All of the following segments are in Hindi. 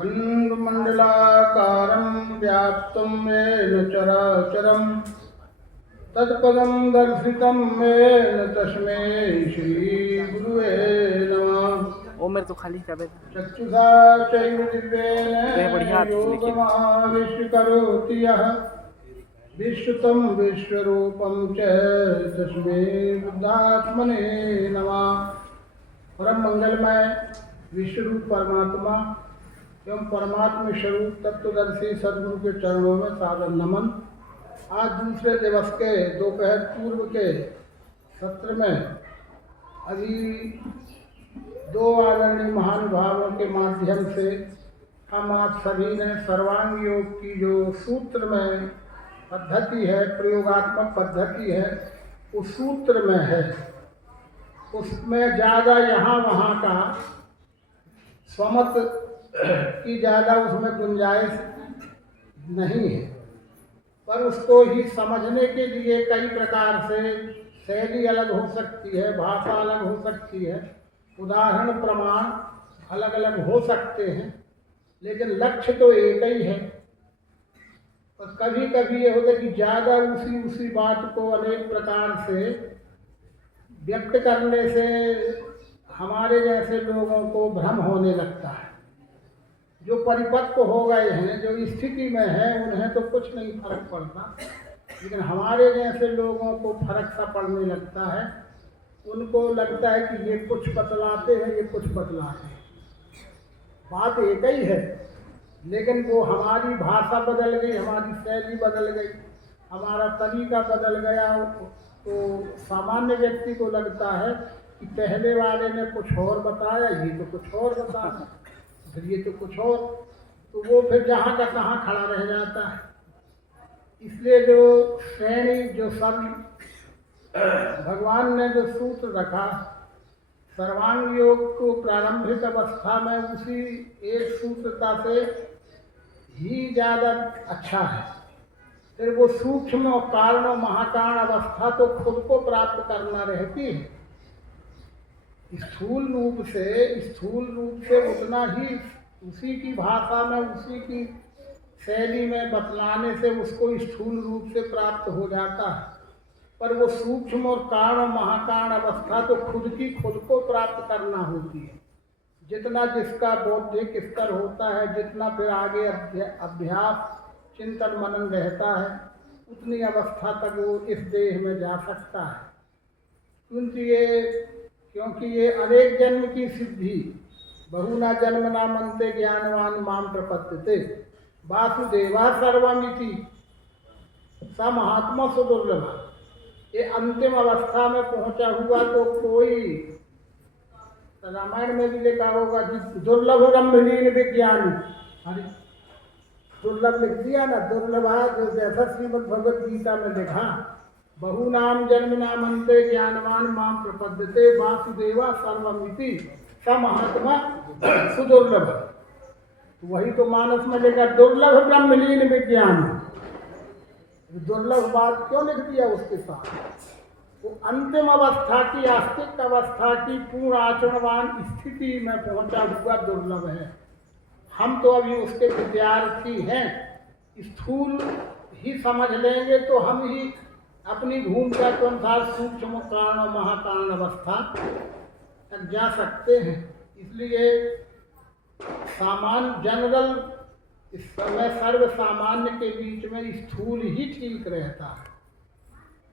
खण्डमण्डलाकारं व्याप्तं येन चराचरं तत्पदं दर्शितं येन तस्मै श्रीगुरुवे नमः। वो मेरे तो खाली कर देता चक्षुषा चैव दिव्येन योगमाविष्करोति यः विश्रुतं विश्वरूपं च तस्मै बुद्धात्मने नमः। परम मंगलमय विश्वरूप परमात्मा एवं परमात्मा स्वरूप तत्वदर्शी सदगुरु के चरणों में सादर नमन। आज दूसरे दिवस के दोपहर पूर्व के सत्र में अभी दो आदरणीय महानुभावों के माध्यम से हम आप सभी ने सर्वांग योग की जो सूत्र में पद्धति है, प्रयोगात्मक पद्धति है, उस सूत्र में है, उसमें ज़्यादा यहाँ वहाँ का स्वमत की ज़्यादा उसमें गुंजाइश नहीं है, पर उसको ही समझने के लिए कई प्रकार से शैली अलग हो सकती है, भाषा अलग हो सकती है, उदाहरण प्रमाण अलग अलग हो सकते हैं, लेकिन लक्ष्य तो एक ही है। और कभी कभी ये होता है कि ज़्यादा उसी बात को अनेक प्रकार से व्यक्त करने से हमारे जैसे लोगों को भ्रम होने लगता है। जो परिपक्व हो गए हैं, जो स्थिति में है, उन्हें तो कुछ नहीं फर्क पड़ता, लेकिन हमारे जैसे लोगों को फर्क सा पड़ने लगता है। उनको लगता है कि ये कुछ बतलाते हैं, ये कुछ बतलाते हैं। बात एक ही है, लेकिन वो हमारी भाषा बदल गई, हमारी शैली बदल गई, हमारा तरीका बदल गया। तो सामान्य व्यक्ति को लगता है कि पहले वाले ने कुछ और बताया, ये तो कुछ और बताया, फिर ये तो कुछ और, तो वो फिर जहाँ का तहाँ खड़ा रह जाता है। इसलिए जो श्रेणी, जो सब भगवान ने जो सूत्र रखा सर्वांग योग को प्रारंभिक अवस्था में, उसी एक सूत्रता से ही ज़्यादा अच्छा है। फिर वो सूक्ष्म और कारण और महाकारण अवस्था तो खुद को प्राप्त करना रहती है। स्थूल रूप से उतना ही उसी की भाषा में, उसी की शैली में बतलाने से उसको स्थूल रूप से प्राप्त हो जाता है, पर वो सूक्ष्म और कारण और महाकारण अवस्था तो खुद को प्राप्त करना होती है। जितना जिसका बौद्धिक स्तर होता है, जितना फिर आगे अभ्यास चिंतन मनन रहता है, उतनी अवस्था तक वो इस देह में जा सकता है। क्योंकि ये अनेक जन्म की सिद्धि, बहुना जन्म नामन्ते ज्ञानवान माम प्रपद्यते वासुदेवा सर्वमिति स महात्मा सुदुर्लभ। ये अंतिम अवस्था में पहुंचा हुआ तो कोई, रामायण में भी लिखा होगा कि दुर्लभ ब्रह्मलीन विज्ञानी, अरे दुर्लभ लिख दिया ना, दुर्लभा जो जैसा श्रीमद् भगवद गीता में लिखा, बहु नाम जन्म नामन्ते ज्ञानवान माम प्रपद्यते वासुदेवा सर्वमिति स महात्मा सुदुर्लभ। वही तो मानस में लिखा दुर्लभ ब्रह्मलीन विज्ञान। दुर्लभ बात क्यों लिख दिया उसके साथ? वो अंतिम अवस्था की, आस्तिक अवस्था की पूर्ण आचरणवान स्थिति में पहुंचा हुआ दुर्लभ है। हम तो अभी उसके विद्यार्थी हैं। स्थूल ही समझ लेंगे तो हम ही अपनी भूमिका के अनुसार सूक्ष्म कारण और महाकारण अवस्था तक जा सकते हैं। इसलिए सामान्य जनरल, इस समय सर्व सामान्य के बीच में स्थूल ही ठीक रहता है।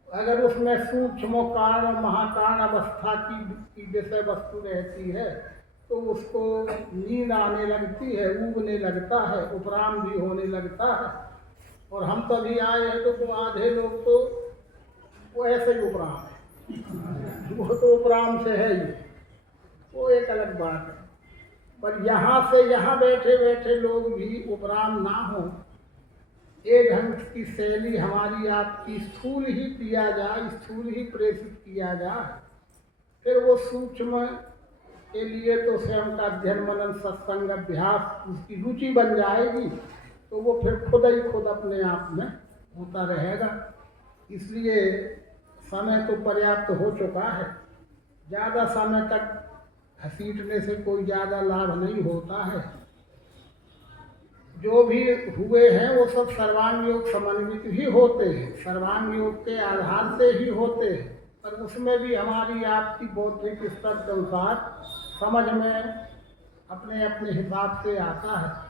अगर उसमें सूक्ष्म कारण और महाकारण अवस्था की विषय वस्तु रहती है तो उसको नींद आने लगती है, ऊबने लगता है, उपराम भी होने लगता है। और हम तभी आए हैं तो आधे लोग तो वो ऐसे ही उपराम है, वो तो उपराम से है ही, वो एक अलग बात है। पर यहाँ से यहाँ बैठे बैठे लोग भी उपराम ना हो, ये ढंग की शैली हमारी आपकी स्थूल ही दिया जाए, स्थूल ही प्रेषित किया जाए, फिर वो सूक्ष्म के लिए तो स्वयं का अध्ययन मनन सत्संग अभ्यास उसकी रुचि बन जाएगी, तो वो फिर खुद ही खुद अपने आप में होता रहेगा। इसलिए समय तो पर्याप्त हो चुका है, ज़्यादा समय तक घसीटने से कोई ज़्यादा लाभ नहीं होता है। जो भी हुए हैं वो सब सर्वांग योग समन्वित ही होते हैं, सर्वांग योग के आधार से ही होते हैं। पर उसमें भी हमारी आपकी बौद्धिक स्तर के अनुसार समझ में अपने अपने हिसाब से आता है।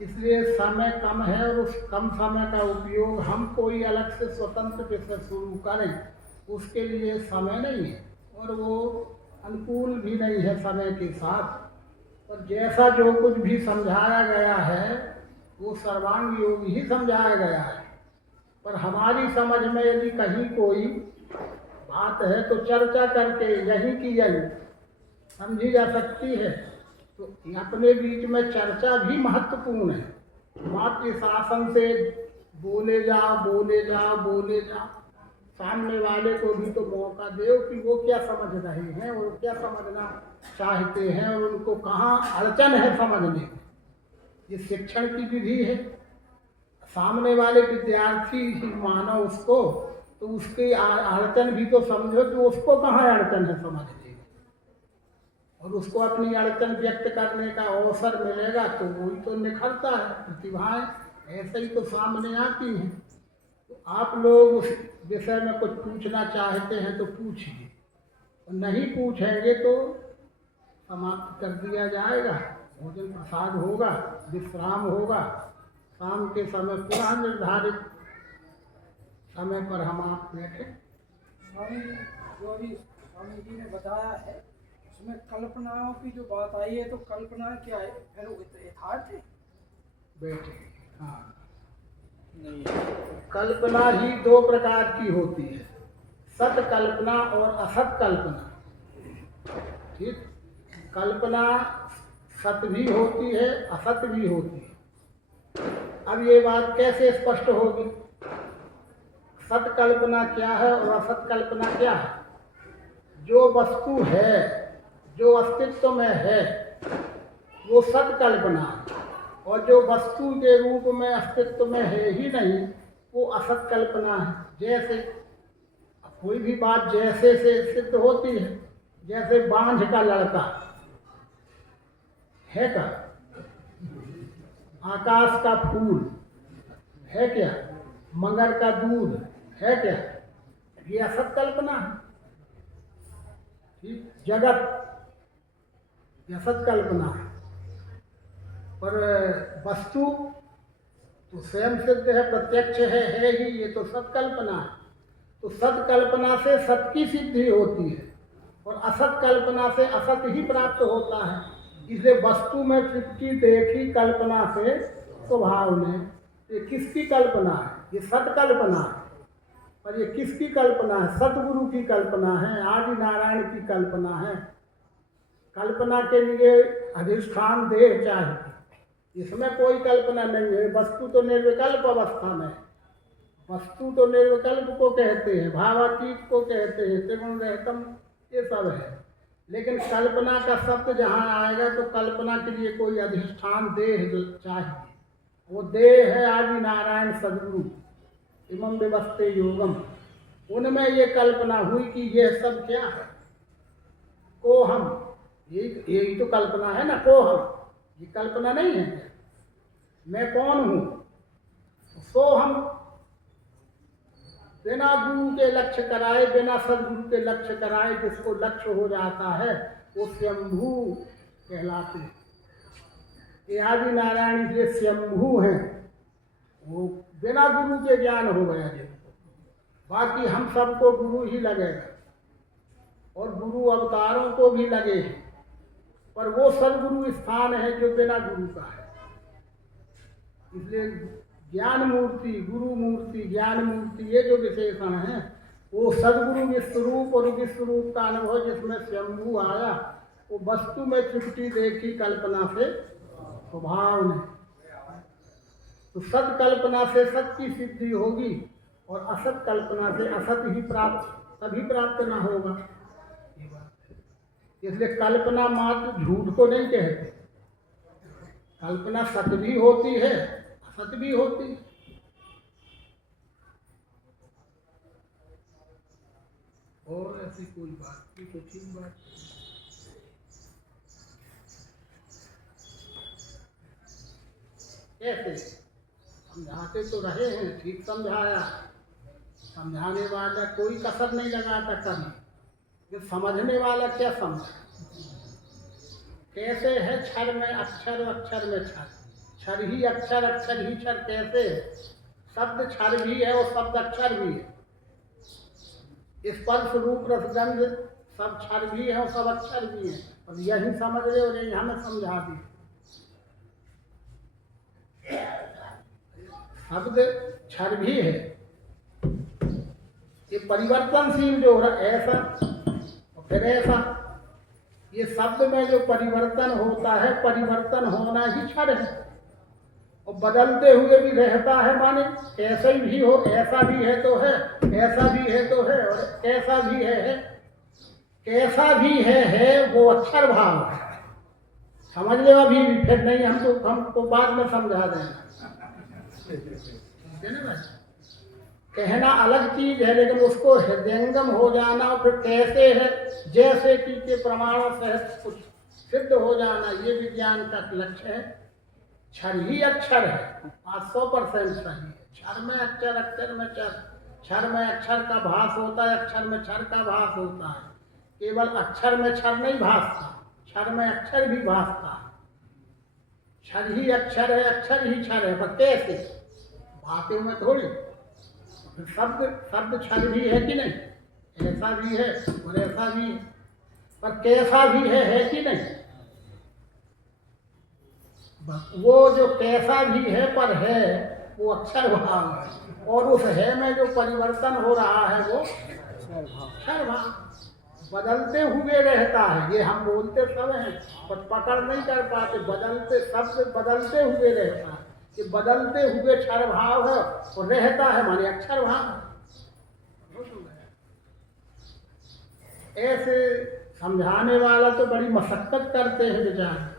इसलिए समय कम है और उस कम समय का उपयोग हम कोई अलग से स्वतंत्र विषय शुरू करें उसके लिए समय नहीं है और वो अनुकूल भी नहीं है समय के साथ। और जैसा जो कुछ भी समझाया गया है वो सर्वांग योग ही समझाया गया है। पर हमारी समझ में यदि कहीं कोई बात है तो चर्चा करके यही की यही समझी जा सकती है। तो अपने बीच में चर्चा भी महत्वपूर्ण है। मात्र शासन से बोले जाओ बोले जाओ बोले जाओ, सामने वाले को भी तो मौका दो कि वो क्या समझ रहे हैं और क्या समझना चाहते हैं और उनको कहाँ अड़चन है समझने में। ये शिक्षण की विधि है। सामने वाले विद्यार्थी ही मानो उसको, तो उसकी अड़चन भी तो समझो कि उसको कहाँ अड़चन है समझने में, और उसको अपनी अड़चन व्यक्त करने का अवसर मिलेगा तो वही तो निखरता है। प्रतिभाएं ऐसे ही तो सामने आती हैं। तो आप लोग उस विषय में कुछ पूछना चाहते हैं तो पूछिए, और नहीं पूछेंगे तो समाप्त कर दिया जाएगा। भोजन प्रसाद होगा, विश्राम होगा। शाम के समय पुनः निर्धारित समय पर हम आप बैठे। स्वामी जो अभी स्वामी जी ने बताया है उसमें कल्पनाओं की जो बात आई है, तो कल्पना क्या है, फिर यथार्थ है? बैठे। हाँ, नहीं, कल्पना ही दो प्रकार की होती है, सत कल्पना और असत कल्पना। ठीक, कल्पना सत भी होती है, असत भी होती है। अब ये बात कैसे स्पष्ट होगी? सत कल्पना क्या है और असत कल्पना क्या है? जो वस्तु है, जो अस्तित्व में है, वो सत कल्पना है, और जो वस्तु के रूप में अस्तित्व में है ही नहीं वो असत कल्पना है। जैसे कोई भी बात जैसे से सिद्ध होती है, जैसे बांझ का लड़का है क्या? आकाश का फूल है क्या? मगर का दूध है क्या? ये असत कल्पना है। ठीक, जगत ये असत कल्पना है। पर वस्तु तो स्वयं सिद्ध है, प्रत्यक्ष है ही, ये तो सत कल्पना है। तो सत कल्पना से सत की सिद्धि होती है और असत कल्पना से असत ही प्राप्त होता है। इसलिए वस्तु में तृप्ति देखी कल्पना से स्वभाव ने, ये किसकी कल्पना है? ये सत कल्पना है। और ये किसकी कल्पना है? सतगुरु की कल्पना है, आदि नारायण की कल्पना है। कल्पना के लिए अधिष्ठान देह चाहिए, इसमें कोई कल्पना नहीं है। वस्तु तो निर्विकल्प अवस्था में, वस्तु तो निर्विकल्प को कहते हैं, भावातीत को कहते हैं, त्रिगुण रहतम, ये सब है। लेकिन कल्पना का शब्द जहाँ आएगा तो कल्पना के लिए कोई अधिष्ठान देह चाहिए। वो देह है आदि नारायण सदगुरु इमं विवस्ते योगम। उनमें ये कल्पना हुई कि ये सब क्या है, को हम, यही तो कल्पना है ना, को हम। ये कल्पना नहीं है क्या? मैं कौन हूँ? सो हम बिना गुरु के लक्ष्य कराए, बिना सदगुरु के लक्ष्य कराए जिसको लक्ष्य हो जाता है वो स्वयंभू कहलाते हैं। ये आदि नारायण इसलिए स्वयंभू हैं। वो बिना गुरु के ज्ञान हो गया जिनको, बाकी हम सबको गुरु ही लगेगा और गुरु अवतारों को भी लगे हैं। पर वो सदगुरु स्थान है जो बिना गुरु का है। इसलिए ज्ञान मूर्ति, गुरु मूर्ति, ज्ञान मूर्ति, ये जो विशेषण है वो सदगुरु विश्वरूप और विश्वरूप का अनुभव जिसमें स्वयंभू आया, वो वस्तु में त्रुटि देखी कल्पना से स्वभाव ने। तो सत कल्पना से सत की सिद्धि होगी और असत कल्पना से असत ही प्राप्त, तभी प्राप्त ना होगा। ये बात है। इसलिए कल्पना मात्र झूठ को नहीं कहते, कल्पना सत भी होती है, असत भी होती है। और ऐसी कोई बात नहीं, तो ठीक बात। कैसे? समझाते तो रहे हैं, ठीक समझाया, समझाने वाला कोई कसर नहीं लगाता कभी, ये समझने वाला क्या समझे? कैसे है क्षर में अक्षर, अक्षर में क्षर, क्षर ही अक्षर, अक्षर ही क्षर, कैसे है? शब्द क्षर भी है और शब्द अक्षर भी है, स्पर्श रूप रसगंध सब क्षर भी है और सब अक्षर भी है, और यही समझ रहे हो, यही हमें समझा दी। शब्द क्षर भी है, ये परिवर्तनशील जो ऐसा और फिर ऐसा, ये शब्द में जो परिवर्तन होता है, परिवर्तन होना ही क्षर है, और बदलते हुए भी रहता है, माने ऐसा भी हो, ऐसा भी है तो है, ऐसा भी है तो है, और कैसा भी है, कैसा भी है वो अक्षर भाव है। समझ लो अभी भी, फिर नहीं हमको बाद में समझा देना, है ना भाई? कहना अलग चीज है, लेकिन उसको हृदयंगम हो जाना और फिर कैसे है, जैसे कि के प्रमाणों सहित कुछ सिद्ध हो जाना, ये विज्ञान का लक्ष्य है। क्षर ही अक्षर है, 500% सही है। क्षर में अक्षर, अक्षर में क्षर, क्षर में अक्षर का भास होता है, अक्षर में क्षर का भास होता है। केवल अक्षर में क्षर नहीं भासता, क्षर में अक्षर भी भासता है। क्षर ही अक्षर है, अक्षर ही क्षर है, पर कैसे? बातों में थोड़ी। शब्द क्षर भी है कि नहीं? ऐसा भी है और ऐसा भी है, पर कैसा भी है कि नहीं? वो जो कैसा भी है पर है, वो अक्षर भाव है, और उस है में जो परिवर्तन हो रहा है वो अक्षर भाव, बदलते हुए रहता है। ये हम बोलते सब हैं पर पकड़ नहीं कर पाते, बदलते शब्द बदलते हुए रहता है, ये बदलते हुए क्षर भाव है और रहता है माने अक्षर भाव। ऐसे समझाने वाला तो बड़ी मशक्कत करते हैं बेचारे,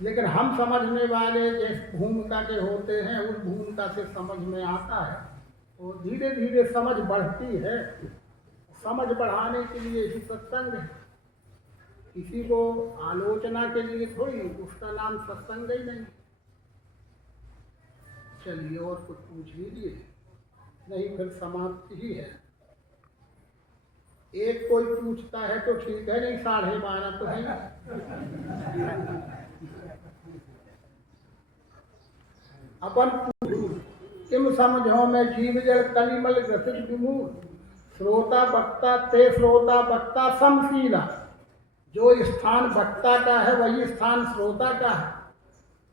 लेकिन हम समझने वाले जिस भूमिका के होते हैं उस भूमिका से समझ में आता है, और धीरे धीरे समझ बढ़ती है। समझ बढ़ाने के लिए ही सत्संग है, किसी को आलोचना के लिए थोड़ी, उसका नाम सत्संग ही नहीं। चलिए और कुछ पूछ लीजिए, नहीं फिर समाप्ति ही है। एक कोई पूछता है तो ठीक है, नहीं 12:30 तो है। अपन किम समझो में जीव जड़ कलिमल ग्रसित विमूढ़, श्रोता वक्ता ते श्रोता वक्ता समशीला। जो स्थान वक्ता का है वही स्थान श्रोता का है।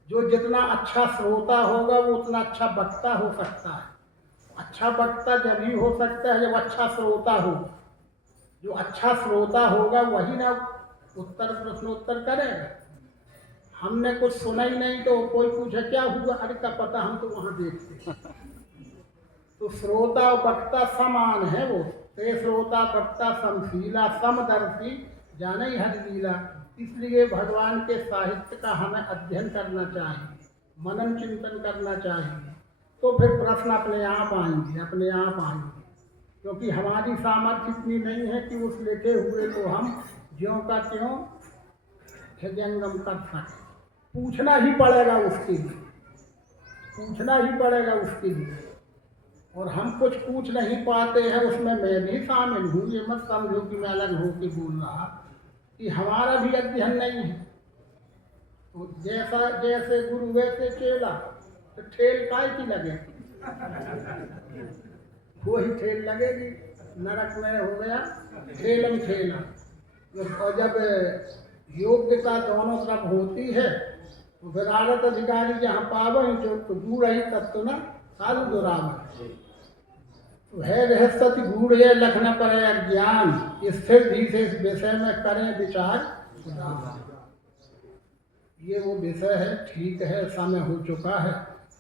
जो जितना अच्छा श्रोता होगा वो उतना अच्छा वक्ता हो सकता है। अच्छा वक्ता जब ही हो सकता है जब अच्छा श्रोता हो। जो अच्छा श्रोता होगा वही ना उत्तर प्रश्नोत्तर करेगा। हमने कुछ सुना ही नहीं तो कोई पूछे क्या हुआ, अरे का पता, हम तो वहां देखते। तो श्रोता और वक्ता समान है, वो ते श्रोता वक्ता समशीला, समदर्शी जाने ही हर लीला। इसलिए भगवान के साहित्य का हमें अध्ययन करना चाहिए, मनन चिंतन करना चाहिए, तो फिर प्रश्न अपने आप आएंगे, अपने आप आएंगे। क्योंकि हमारी सामर्थ्य इतनी नहीं है कि उस लिखे हुए को हम ज्यों का त्यों हृदयंगम कर सकें। पूछना ही पड़ेगा उसके लिए, पूछना ही पड़ेगा उसके लिए। और हम कुछ पूछ नहीं पाते हैं, उसमें मैं भी शामिल हूँ। ये मत समझो कि मैं अलग होकर बोल रहा, कि हमारा भी अध्ययन नहीं है। तो जैसा जैसे गुरु वैसे चेला, तो ठेल काय की लगेगी, वही ठेल लगेगी। नरक में हो गया ठेलम ठेला। और जब योग्यता दोनों तरफ होती है तो फिर आदत अधिकारी जहाँ पावे जो तो गूढ़ ही तत्व न साधु दुरावन। तो है रहस्यति गूढ़ है लखना पड़े अज्ञान, स्थिर भी से इस विषय में करें विचार। ये वो विषय है, ठीक है, समय हो चुका है,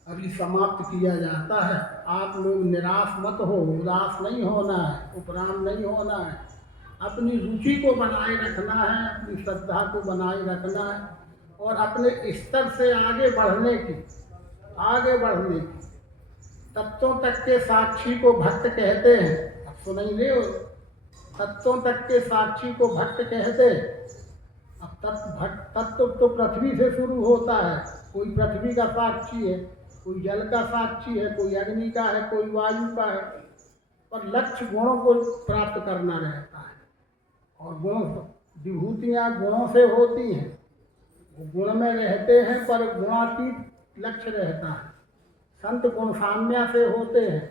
अभी समाप्त किया जाता है। आप लोग निराश मत हो, उदास नहीं होना है, उपराम नहीं होना है। अपनी रुचि को बनाए रखना है, अपनी श्रद्धा को बनाए रखना है, और अपने स्तर से आगे बढ़ने की तत्वों तक के साक्षी को भक्त कहते हैं। अब सुनेंगे, तत्वों तक के साक्षी को भक्त कहते हैं। अब तत्व तो पृथ्वी से शुरू होता है, कोई पृथ्वी का साक्षी है, कोई जल का साक्षी है, कोई अग्नि का है, कोई वायु का है, पर लक्ष्य गुणों को प्राप्त करना रहता है। और गुण विभूतियाँ गुणों से होती हैं, वो गुण में रहते हैं, पर गुणातीत लक्ष्य रहता है। संत गुण साम्य से होते हैं,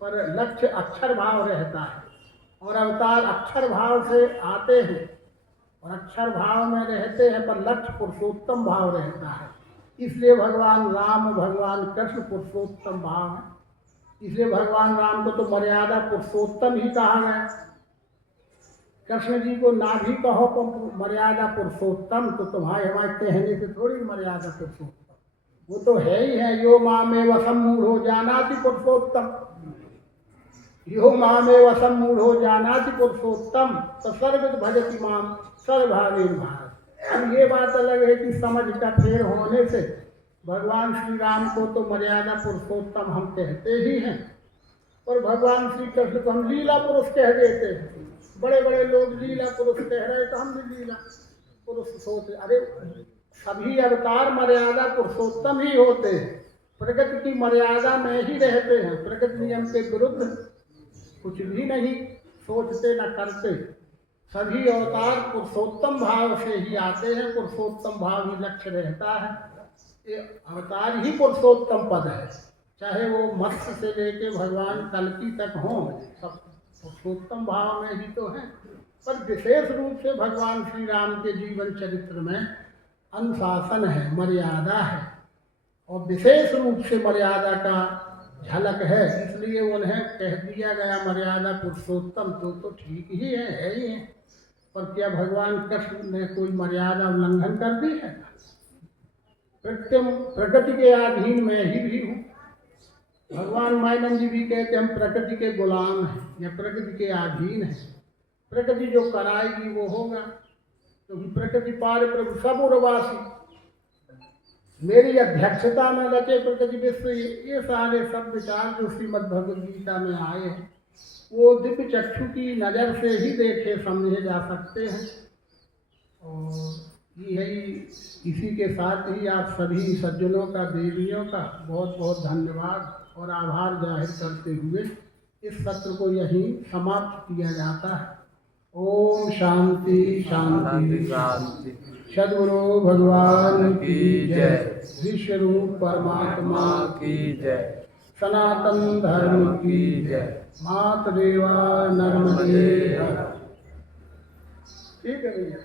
पर लक्ष्य अक्षर भाव रहता है। और अवतार अक्षर भाव से आते हैं और अक्षर भाव में रहते हैं, पर लक्ष्य पुरुषोत्तम भाव रहता है। इसलिए भगवान राम भगवान कृष्ण पुरुषोत्तम भाव है। इसलिए भगवान राम को तो मर्यादा पुरुषोत्तम ही कहा गया। कृष्ण जी को ना भी कहो तो मर्यादा पुरुषोत्तम, तो तुम्हारे हमारे कहने से थोड़ी मर्यादा पुरुषोत्तम, वो तो है ही है। यो मामेव सम्मूढ़ो जानाति पुरुषोत्तम, यो मामेव सम्मूढ़ो जानाति पुरुषोत्तम तो सर्वविद भजति माम सर्वभावेन भारत। अब ये बात अलग है कि समझ का फेर होने से भगवान श्री राम को तो मर्यादा पुरुषोत्तम हम कहते ही हैं, और भगवान श्री कृष्ण को हम लीला पुरुष कह देते हैं। बड़े बड़े लोग लीला पुरुष कह रहे तो हम भी लीला पुरुष सोच। अरे सभी अवतार मर्यादा पुरुषोत्तम ही होते हैं, प्रकृति की मर्यादा में ही रहते हैं, प्रकृति नियम के विरुद्ध कुछ भी नहीं सोचते न करते। सभी अवतार पुरुषोत्तम भाव से ही आते हैं, पुरुषोत्तम भाव ही लक्ष्य रहता है। ये अवतार ही पुरुषोत्तम पद है, चाहे वो मत्स्य से लेके भगवान कल्कि तक हों, सब पुरुषोत्तम भाव में ही तो है। पर विशेष रूप से भगवान श्री राम के जीवन चरित्र में अनुशासन है, मर्यादा है, और विशेष रूप से मर्यादा का झलक है, इसलिए उन्हें कह दिया गया मर्यादा पुरुषोत्तम। तो ठीक ही है ही है। पर क्या भगवान कृष्ण ने कोई मर्यादा उल्लंघन कर दी है? प्रकृति के अधीन मैं ही भी हूँ। भगवान मायानंद जी भी कहते हम प्रकृति के गुलाम हैं या प्रकृति के अधीन हैं। प्रकृति जो कराएगी वो होगा, क्योंकि प्रकृति पार प्रभु सब उर्वासी, मेरी अध्यक्षता में रचे प्रकृति विश्व। ये सारे सब विचार जो श्रीमद् भगवद गीता में आए हैं, वो दिव्य चक्षु की नज़र से ही देखे समझे जा सकते हैं। और यही इसी के साथ ही आप सभी सज्जनों का, देवियों का बहुत बहुत धन्यवाद और आभार जाहिर करते हुए इस सत्र को यहीं समाप्त किया जाता है। ओम शांति शांति शांति। सद्गुरु भगवान की जय, विश्व रूप परमात्मा की जय, सनातन धर्म की जय, मातृदेवा नर्मदे। ठीक है भैया।